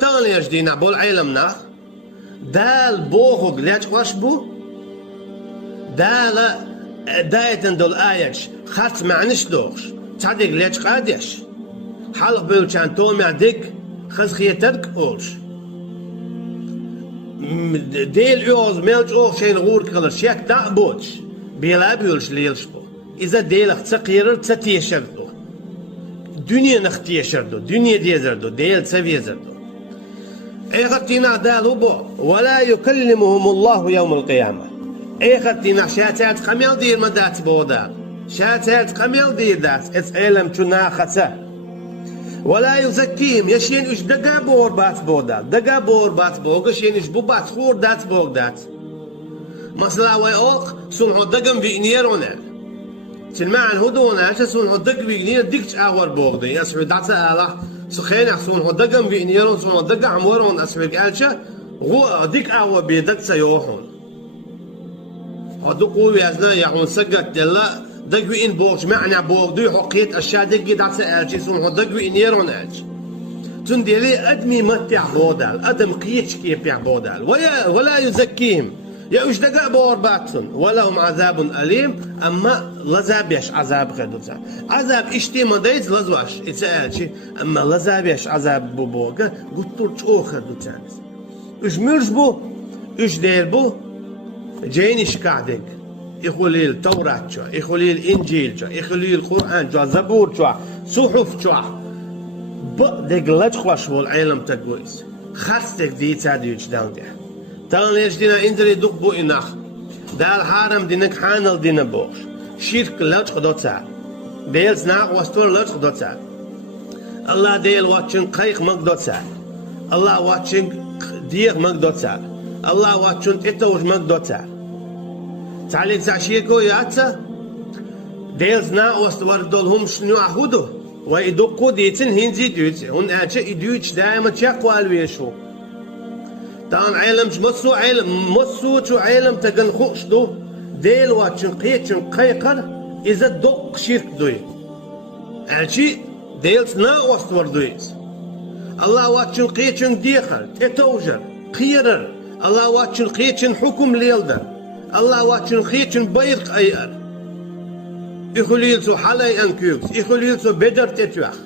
تانيش دينا بول علمنا دال بوغوغ ليش قشبو دال دايتن دول آيش خاص معنش دوغش تصدق ليش قادش حلق بيلشان تومي عدك خز خيترك أولش ديل يوز ميلش أوف شيء الغور كلا شيك تقبوش بيلا بيولش ليلش بو إذا ديل اختقيرر تتيشردو دنيا نختيشردو دنيا ديزردو ديل تسفيزردو ايختنا دالو بو ولا يكلمهم الله يوم القيامة ايختنا شاتات قميل دير مدات بودا شاتات قميل دير دات اتعلم تناخته ولا يزكيهم يشين اش دقا بور بات بودا دقا بور بات بوغ شين اش بو بات خور دات بوغ دات مثلا ويوق سنعو دقم بإنيرونال تلمعن هدونا سنعو دق بإنير ديكش اغور بوغ دي يسعو داتا الله سخين يحصون هدقم بإنيرون سون هدقا عمورون أسفق ألشا غو ديك أعوى بيدك سيوحون هدقوا بيزنا يعون سقط دلا دقوا إن بوغش معنى بوغ دوي حقيت أشياء دقي دعسا ألشي سون هدقوا إنيرون ألش تندلي أدمي متع بودال أدم قيتش كيف يع بودال ولا يزكيهم يا وش دقا بور باتون ولهم عذاب أليم أما لزابيش عذاب خدوتا عذاب اشتي مدايز لزواش اتسألشي أما لزابيش عذاب بوبوغا قلتورش أو خدوتا اش مرش بو اش دير بو جينيش قاعدك يخولي التوراة شو يخولي الإنجيل شو يخولي القرآن شو زبور شو صحف شو بقدك لجخوش والعالم تقويس خاصتك دي تاديوش داون دي تانيش دينا اندري دوك بو إناخ دال حارم دينك حانل دينا بوش شرك لج خدوتا ديل سناق وستور لج خدوتا الله ديل واتشن قيق مقدوتا الله واتشن ديغ مقدوتا الله واتشن اتوش مقدوتا تعليق تعشيكو ياتا ديل سناق وستور دولهم شنو عهودو ويدوكو ديتن هنزي دوت هن انشا يدوتش دائما تشاقوا الويشو تان عالم مصو شو عالم تجن خوش دو ديل واتشن قيقر إذا دق شرك دوي الشي ديل سنا وستور دويس الله واتشن قيتشن ديخل تتوجر قيرر الله واتشن قيتشن حكم ليلدر الله واتشن قيتشن بيرق أيار إخليلسو حالي أنكيوكس إخليلسو بدر تتوخ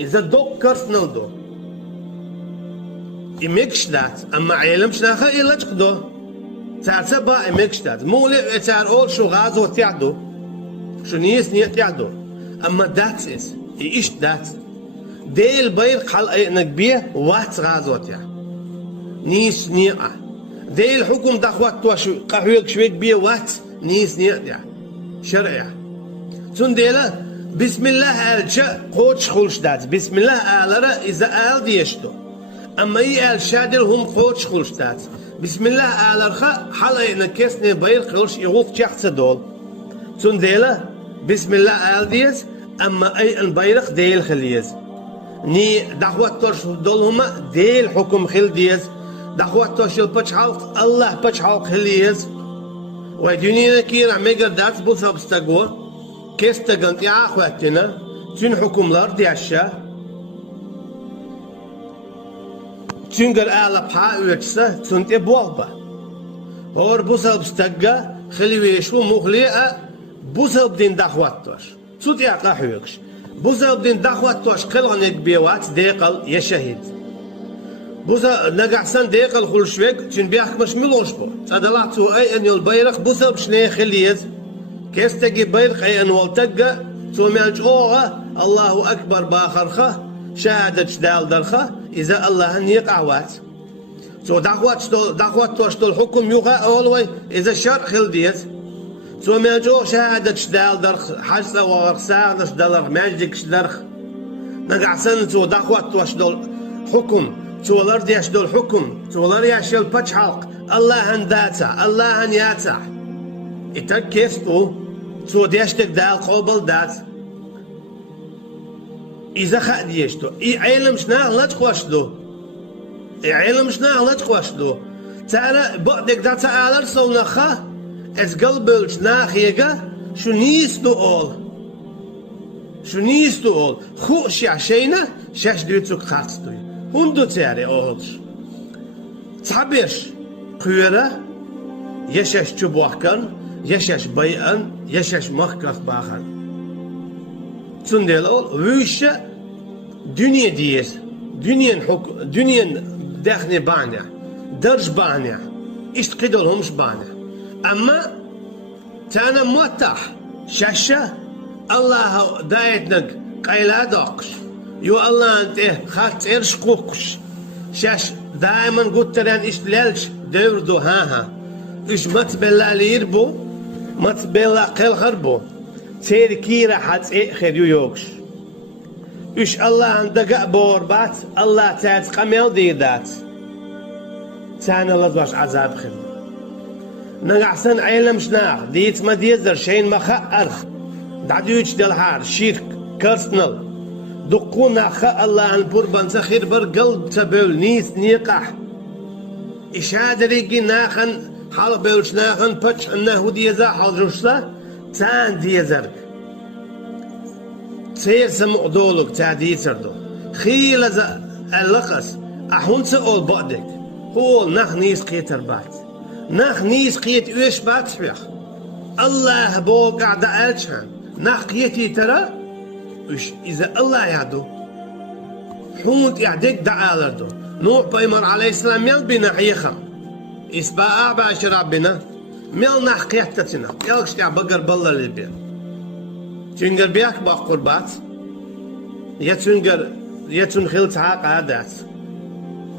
إذا دق كرسنل دو إمكشتات أما عالمش ناخا إلا تقدو تعتبا إمكشتات مولي إتار أول شو غازو تعدو شو نيس نيت تعدو أما دات إس إيش دات ديل بير قال أينك بيه وات غازو تع نيس نيقع ديل حكم دخوات توش قهويك شويك بيه وات نيس نيقع شرعي تون ديلا بسم الله ألجا قوتش خلش دات بسم الله ألرا إذا أل ديشتو أما يقال شادر هم قوتش خلشتات بسم الله على الخاء حلا ينكسني بير خلش يغوف شخص دول تون ديلا بسم الله على ديز أما أي البيرق ديل خليز ني دعوة ترش دول هما ديل حكم خل ديز دعوة ترش البتش حلق الله بتش حلق خليز ودنيا كير عميقر دات بوثا بستقوى كيس تقنت يا أخواتنا تون حكم الأرض يعشا تنقل آلا بحا ويكسا تنت بوغبا هور بوسا بستقا خلي ويشو مخليئة بوسا بدين داخواتوش تنت يعقا حويكش بوسا بدين داخواتوش قلغنك بيوات ديقل يشهد بوسا نقعسان ديقل خلشويك تن بيحك مش ملوش بو تدلعتو أي أن البيرق بوسا بشني خليز كيس تقي بيرق أي أن والتقا توميالج أوغا الله أكبر باخرخه شهادة دال درخه إذا الله نيق عوات سو دعوات توشتو الحكم يوغا أولوي إذا الشرع خل ديز سو ميجو شهادة دال درخ حجة ورسانش دلر ماجدك درخ نقع سن سو دعوات توشتو الحكم سو الأرض يشتو الحكم سو الأرض يشتو البتش حلق الله هنداتا الله هنياتا إتاك كيستو سو ديشتك دال قوبل دات إذا خاديشتو علم شناه لا تقوشدو علم شناه لا تقوشدو تعالى بعدك دا تعالى صونخا اس قلبل شناه يجا شو نيستو أول خو شعشينا شاش ديوتسوك خاصتوي هندو تاري أولش تحبيش قيرة يشش تبوحكن يشش بيئن يشش مخكف باخن تندل أول ويشة دنيا ديس دنيا داخني بانيا درج بانيا إشت قدرهمش بانيا أما تانا موتح شاشة الله دايتنك قيلا دوقش يو الله انت خات إرش قوكش شاش دائما قلت لان إشت لالش دردو هاها إش متبلا ليربو متبلا قيل خربو تيري كيرا حتى خير يوكش إش الله عندك بوربات الله تات قميل ديدات تانا لازواش عذاب خير نقعسن عيلم شناخ ديت ما ديزر شين مخأر دعديوش دلحار شيرك كرسنل دقونا خا الله عن بربان سخير بر قلب تبول نيس نيقح إشادريكي ناخن حال بيوش ناخن بتش انه ديزا حاضرشلا تان ديزرك تير سمع دولك تعدي تردو خيل اللقص أحون سأول بعدك هو نخ نيس قيت ربات نخ نيس قيت ايش باتسبيخ الله بو قاعد ألشان نخ قيتي ترى وش إذا الله يعدو حونت يعدك دعالردو نوح بيمر عليه السلام يل بنا حيخم إسباء باش ربنا ميل نخ قيتتنا يلقش تع بقر بالله للبيت تنقر بياك بقربات يتنقر خلت عاق عادات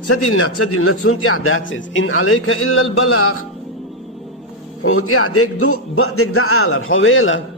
تدلنا تنت إعدات إن عليك إلا البلاغ حونت يعدك دو بعدك دعالر حويلة